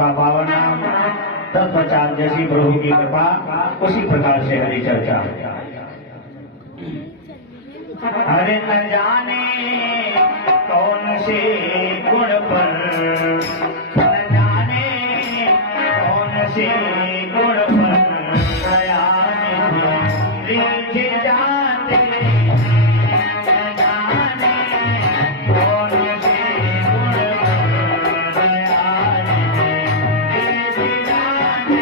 होगा पावन नाम, तत्पश्चात जैसी प्रभु की कृपा उसी प्रकार से हरि चर्चा। हरि न जाने कौन से गुण पर, न जाने कौन से गुण पर दया निधि जाते, न जाने कौन से गुण पर दया निधि जाते।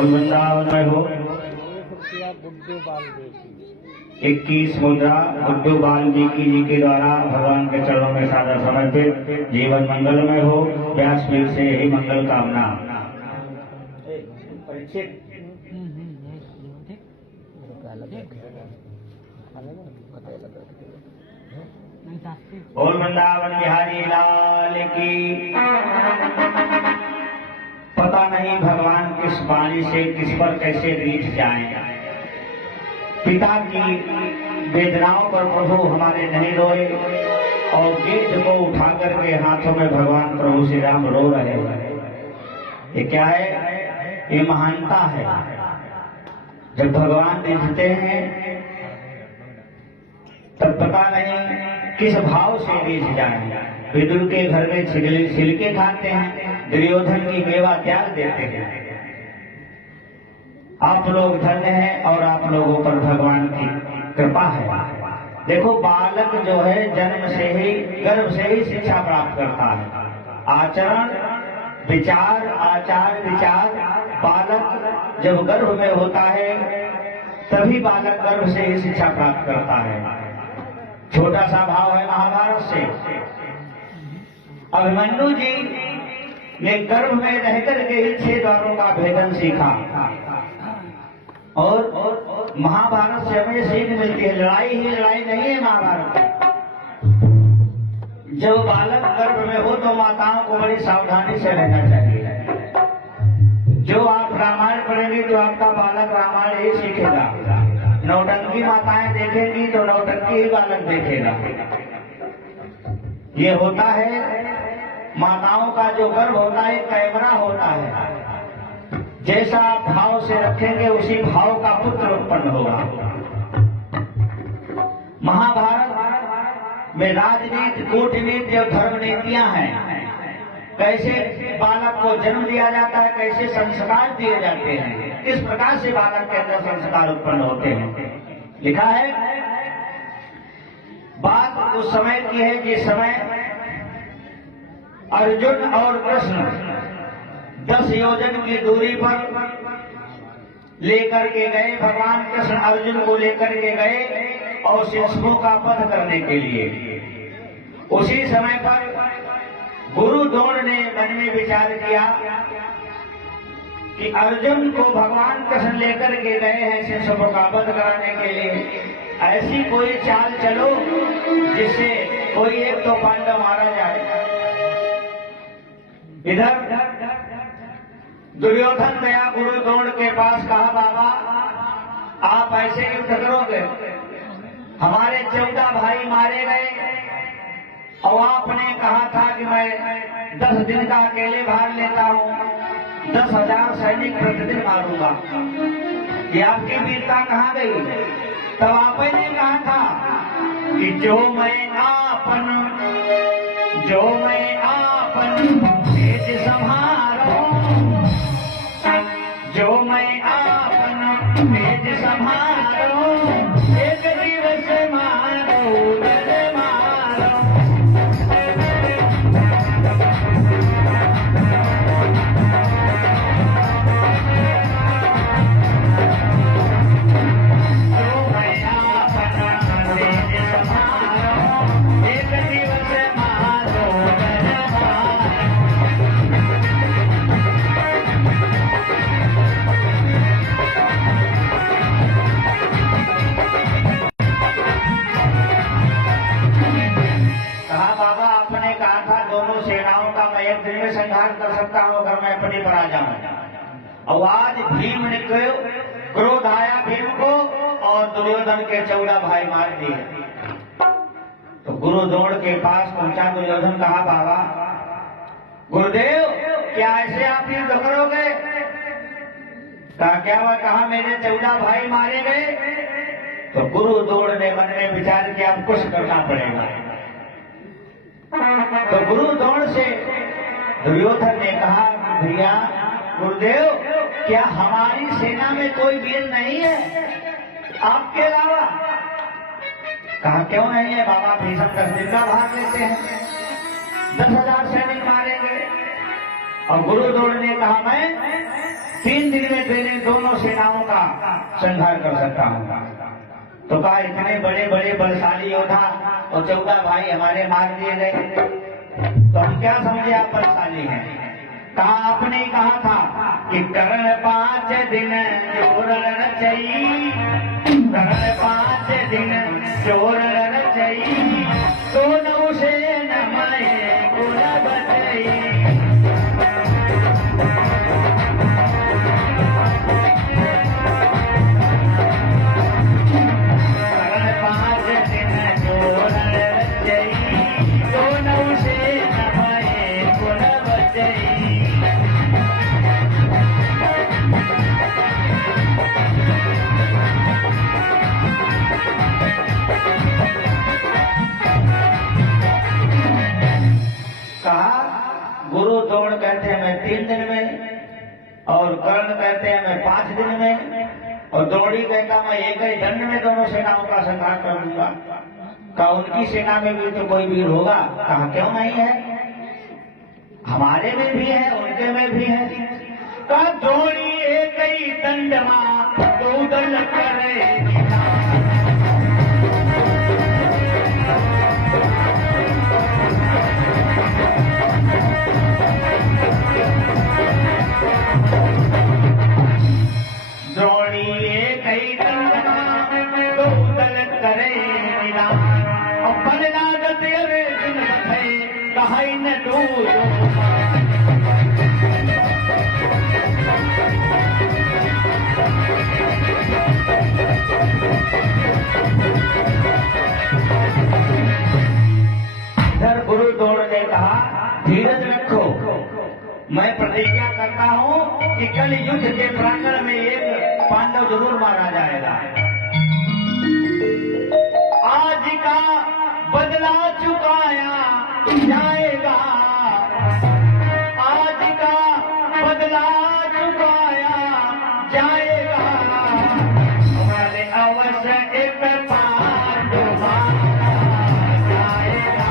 वृंदावन में हो 21 मुद्रा बुद्धू वाल्मीकि जी के द्वारा भगवान के चरणों में सादर समर्पित। जीवन मंगलमय हो, व्यासपीठ से यही मंगल कामना। और वृंदावन बिहारी लाल की। पता नहीं भगवान किस वाणी से किस पर कैसे रीठ जाए। पिता की वेदनाओं पर प्रभु हमारे नहीं रोए, और गिद्ध को उठा करके हाथों में भगवान प्रभु श्री राम रो रहे हैं। ये क्या है? ये महानता है। जब भगवान रिझते हैं तब पता नहीं किस भाव से रिझ जाए। विदुर के घर में छिलके खाते हैं, दुर्योधन की मेवा त्याग देते हैं। आप लोग धन्य हैं और आप लोगों पर भगवान की कृपा है। देखो, बालक जो है जन्म से ही, गर्भ से ही शिक्षा प्राप्त करता है। आचरण विचार, आचार विचार, बालक जब गर्भ में होता है तभी बालक गर्भ से ही शिक्षा प्राप्त करता है। छोटा सा भाव है महाभारत से। अभिमन्यु जी ने गर्भ में रहकर के ही 6 द्वारों का भेदन सीखा। और महाभारत से हमें सीख मिलती है, लड़ाई ही लड़ाई नहीं है महाभारत। जब बालक गर्भ में हो तो माताओं को बड़ी सावधानी से रहना चाहिए। जो आप रामायण पढ़ेंगे तो आपका बालक रामायण ही सीखेगा। नौटंकी माताएं देखेंगी तो नौटंकी ही बालक देखेगा। ये होता है, माताओं का जो गर्भ होता है कैमरा होता है। जैसा आप भाव से रखेंगे उसी भाव का पुत्र उत्पन्न होगा। महाभारत में राजनीति, कूटनीति और धर्म नीतियां हैं। कैसे बालक को जन्म दिया जाता है, कैसे संस्कार दिए जाते हैं, किस प्रकार से बालक के अंदर संस्कार उत्पन्न होते हैं। लिखा है, बात उस समय की है जिस समय अर्जुन और कृष्ण 10 योजन की दूरी पर लेकर के गए। भगवान कृष्ण अर्जुन को लेकर के गए और शिशुओं का वध करने के लिए। उसी समय पर गुरु द्रोण ने मन में विचार किया कि अर्जुन को भगवान कृष्ण लेकर के गए हैं शिशुओं का वध कराने के लिए। ऐसी कोई चाल चलो जिससे कोई एक तो पांडव मारा जाए। इधर दुर्योधन गया गुरु द्रोण के पास, कहा बाबा आप ऐसे युद्ध करोगे? हमारे 14 भाई मारे गए और आपने कहा था कि मैं 10 दिन का अकेले भाग लेता हूँ, 10,000 सैनिक प्रतिदिन मारूंगा। ये आपकी वीरता कहाँ गई? तब आपने कहा था कि जो मैं आपन तेज संभारो, जो मैं आपन तेज संभारो, एक दिवस मारो जय मारो। जो मैं आपन तेज संभारो, एक दिवस मारो जय मारो। एक दिन में संहार कर सकता हूं अगर मैं अपनी पर आ जाऊं। और आज भीम ने क्रोध आया भीम को और दुर्योधन के 14 भाई मार दिए। तो गुरु द्रोण के पास पहुंचा दुर्योधन, कहा बाबा गुरुदेव क्या ऐसे आप युद्ध करोगे? कहा क्या हुआ? कहा मेरे 14 भाई मारे गए। तो गुरु द्रोण ने मन में विचार किया अब कुछ करना पड़ेगा। तो गुरु द्रोण से दुर्योधन ने कहा भैया गुरुदेव क्या हमारी सेना में कोई वीर नहीं है आपके अलावा? कहा क्यों नहीं है बाबा? भीषम 10 दिन का भाग लेते हैं, 10,000 सैनिक मारेंगे। और गुरु द्रोण ने कहा मैं 3 दिन में तेरे दोनों सेनाओं का संहार कर सकता हूँ। तो कहा इतने बड़े बड़े बलशाली योद्धा और 14 भाई हमारे मार दिए गए तो हम क्या समझे आप बलशाली हैं? कहा आपने कहा था कि करण 5 दिन चोर रचई, करण 5 दिन चोर रचई, दोनों से नमय गुण बचई। करण 5 दिन चोर रचई, कहा गुरु द्रोण कहते हैं मैं 3 दिन में, और कर्ण कहते हैं मैं 5 दिन में, और द्रोणी कहता मैं एक ही दंड में दोनों सेनाओं का संहार कर दूंगा। कहा उनकी सेना में भी तो कोई वीर होगा। कहा क्यों नहीं है, हमारे में भी है उनके में भी है। कहा द्रोणी एक ही दंड मां दो दल करे, द्रोणी एक ही दंड मां दो दल करे निदान, अपन लागत अरे दिन थे कहीं न दूर। इधर गुरु द्रोण ने कहा धीरज रखो, मैं प्रतिज्ञा करता हूं कि कल युद्ध के प्रांगण में एक पांडव जरूर मारा जाएगा। आज का बदला चुकाया जाएगा, आज का बदला चुकाया जाएगा, तुम्हारे अवश्य एक पांडव जाएगा।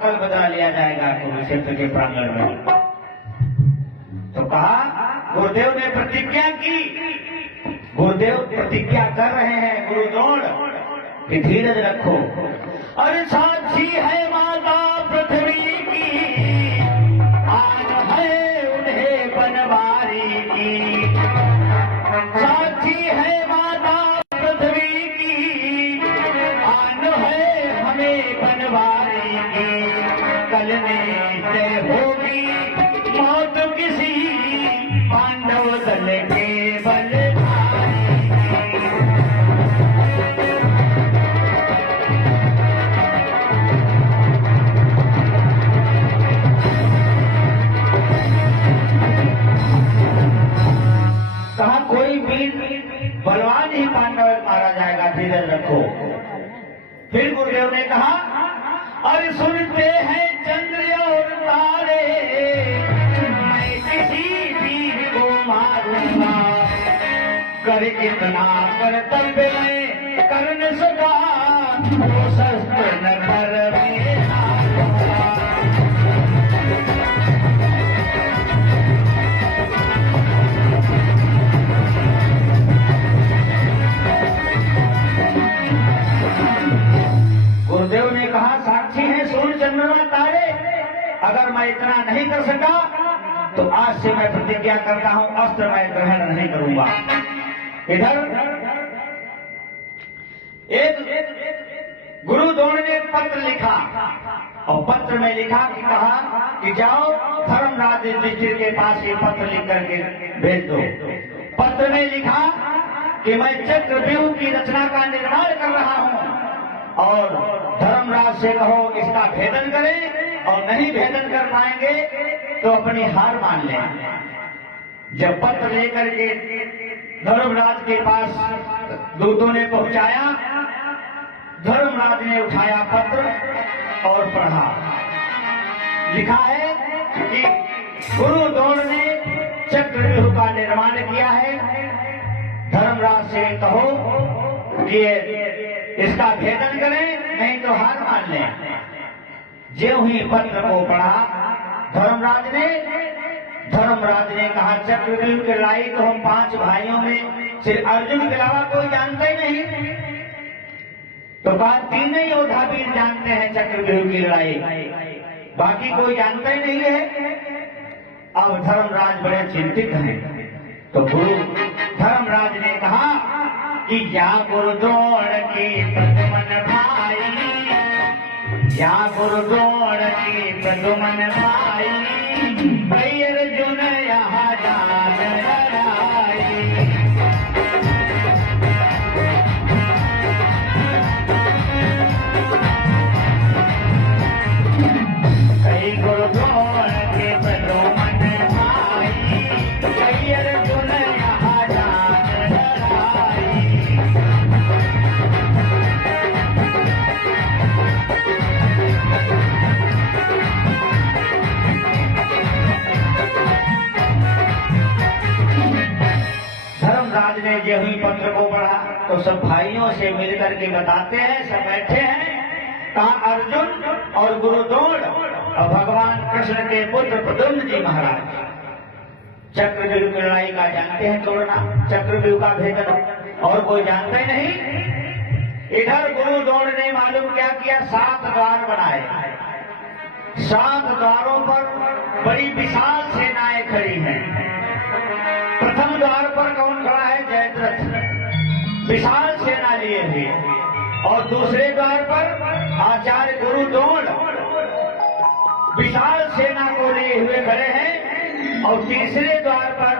कल बदला लिया जाएगा कुरुक्षेत्र के प्रांगण में। तो कहा गुरुदेव ने प्रतिज्ञा की, गुरुदेव प्रतिज्ञा कर रहे हैं गुरु द्रोण कि धीरज रखो। अरे साक्षी है माता पृथ्वी की, आन है उन्हें बनवारी की, साक्षी है माता पृथ्वी की, आन है हमें बनवारी की, कल निश्चय होगी मौत किसी पांडव दल के बलधारी। कहा कोई वीर बलवान ही पांडव मारा जाएगा, धीरज रखो। फिर गुरुदेव ने कहा अरे सुनते हैं चंद्र और तारे, मैं किसी वीर को मारूंगा, कर इतना कर्तव्य में कर न सका, वो शस्त्र न कर मेरा। गुरुदेव ने कहा साक्षी है सूर्य चंद्रमा तारे, अगर मैं इतना नहीं कर सका तो आज से मैं प्रतिज्ञा करता हूं अस्त्र मैं ग्रहण नहीं करूंगा। इधर एक गुरु द्रोण ने पत्र लिखा, और पत्र में लिखा कि कहा कि जाओ धर्मराज युधिष्ठिर के पास ये पत्र लिख करके भेज दो। पत्र में लिखा कि मैं चक्रव्यूह की रचना का निर्माण कर रहा हूं, और धर्मराज से कहो इसका भेदन करें, और नहीं भेदन कर पाएंगे तो अपनी हार मान लें। जब पत्र लेकर के धर्मराज के पास दूतों ने पहुंचाया, धर्मराज ने उठाया पत्र और पढ़ा। लिखा है कि गुरु द्रोण ने चक्रव्यूह का निर्माण किया है, धर्मराज से कहो कि इसका भेदन करें, नहीं तो हार मान लें। ज्यों ही पत्र को पढ़ा धर्मराज ने कहा चक्रव्यूह की लड़ाई तो हम 5 भाइयों में सिर्फ अर्जुन के अलावा कोई जानता ही नहीं। तो कहा 3 ही योद्धा वीर जानते हैं चक्रव्यूह की लड़ाई, बाकी कोई जानता ही नहीं है। अब धर्मराज बड़े चिंतित हैं। तो गुरु धर्मराज ने कहा कि या गुरु द्रोण की प्रदुमन भाई, या गुरु द्रोण की प्रदुमन भाई, भाई अर्जुन यहाँ जान लड़ाई। कई गुरुद्रोण के बलो मन भाई, कई अर्जुन यहाँ जान लड़ाई। धर्मराज ने जो ही पत्र को पढ़ा तो सब भाइयों से मिलकर के बताते हैं, सब बैठे हैं। कहा अर्जुन और गुरुद्रोण और भगवान कृष्ण के पुत्र प्रद्युम्न जी महाराज चक्रव्यूह की लड़ाई का जानते हैं तोड़ना, चक्रव्यूह का भेदन और कोई जानते नहीं। इधर गुरुद्रोण ने मालूम क्या किया, 7 द्वार बनाए। 7 द्वारों पर बड़ी विशाल सेनाएं खड़ी हैं। प्रथम द्वार पर कौन खड़ा है, जयद्रथ विशाल सेना लिए हुए, और दूसरे द्वार पर आचार्य गुरुद्रोण विशाल सेना को लिए हुए खड़े हैं, और तीसरे द्वार पर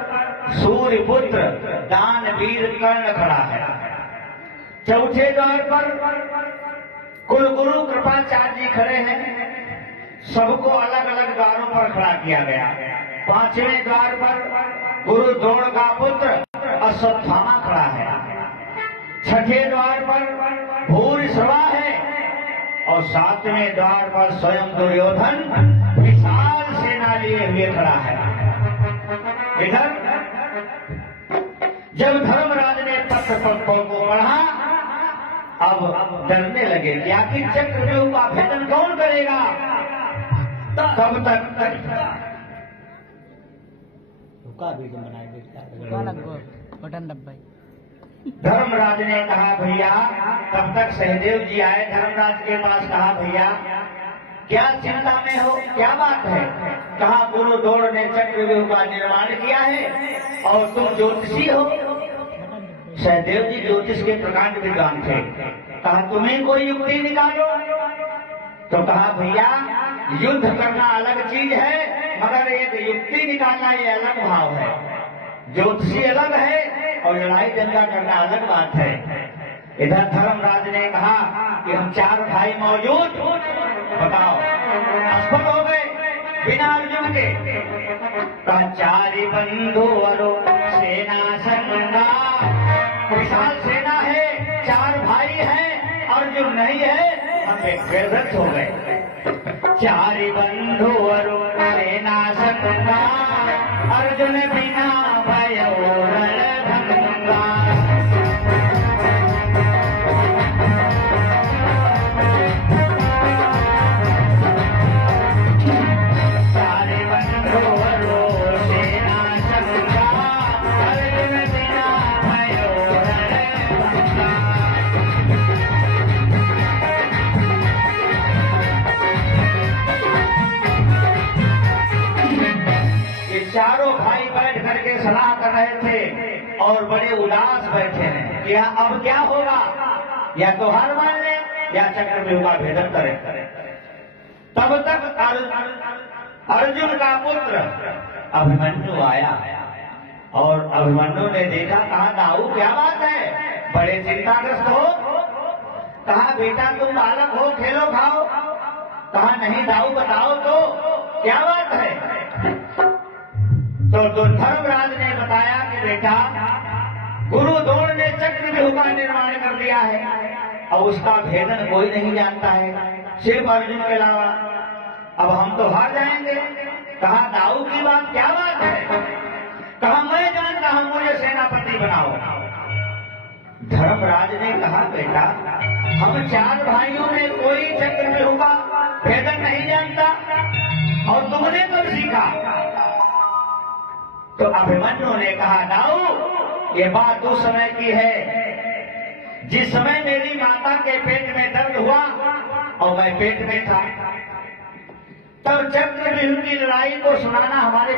सूर्यपुत्र दानवीर कर्ण खड़ा है। चौथे द्वार पर कुलगुरु कृपाचार्य जी खड़े हैं, सबको अलग अलग द्वारों पर खड़ा किया गया। 5वें द्वार पर गुरुद्रोण का पुत्र अश्वत्थामा खड़ा है। 6ठे द्वार पर भूरिश्रवा है, और 7वें द्वार पर स्वयं दुर्योधन विशाल सेना लिए हुए खड़ा है। इधर जब धर्मराज ने पत्र को पढ़ा, अब डरने लगे कि आखिर चक्रव्यूह का भेदन कौन करेगा। तब तक धर्मराज ने कहा भैया, तब तक सहदेव जी आए धर्मराज के पास। कहा भैया क्या चिंता में हो, क्या बात है। कहा गुरुद्रोण ने चक्रव्यूह का निर्माण किया है और तुम ज्योतिषी हो। सहदेव जी ज्योतिष के प्रकांड विद्वान थे। कहा तुम्हें कोई युक्ति निकालो। तो कहा भैया युद्ध करना अलग चीज है, मगर एक युक्ति निकालना ये अलग भाव है। ज्योतिषी अलग है और लड़ाई दंगा करना अलग बात है। इधर धर्मराज ने कहा कि हम 4 भाई मौजूद, बताओ। असफल हो गए बिना अर्जुन के। कहा 4 बंधु अरो सेना संगा, विशाल सेना है, 4 भाई हैं, अर्जुन नहीं है, हम बेव्रत हो गए। 4 बंधु अरो सेना संगा, अर्जुन बिना भयो रणभंगा। चारों भाई बैठ करके सलाह कर रहे थे और बड़े उदास बैठे हैं कि अब क्या होगा, या तो हार मान ले या चक्रव्यूह का भेदन करें। तब तक अर्जुन का पुत्र अभिमन्यु आया, और अभिमन्यु ने देखा। कहा दाऊ क्या बात है, बड़े चिंताग्रस्त हो। कहा बेटा तुम बालक हो, खेलो खाओ। कहा नहीं दाऊ बताओ तो क्या बात है। तो धर्मराज ने बताया कि बेटा गुरुद्रोण ने चक्रव्यूह का निर्माण कर दिया है और उसका भेदन कोई नहीं जानता है, सिर्फ अर्जुन के अलावा। अब हम तो हार जाएंगे। कहा दाऊ की बात क्या बात है। कहा मैं जानता हूं, मुझे सेनापति बनाओ। धर्मराज ने कहा बेटा हम 4 भाइयों में कोई चक्रव्यूह का भेदन नहीं जानता, और तुमने कब सीखा। तो अभिमन्यु ने कहा दाऊ ये बात उस समय की है जिस समय मेरी माता के पेट में दर्द हुआ और मैं पेट में था। तब चक्रव्यूह की लड़ाई को सुनाना हमारे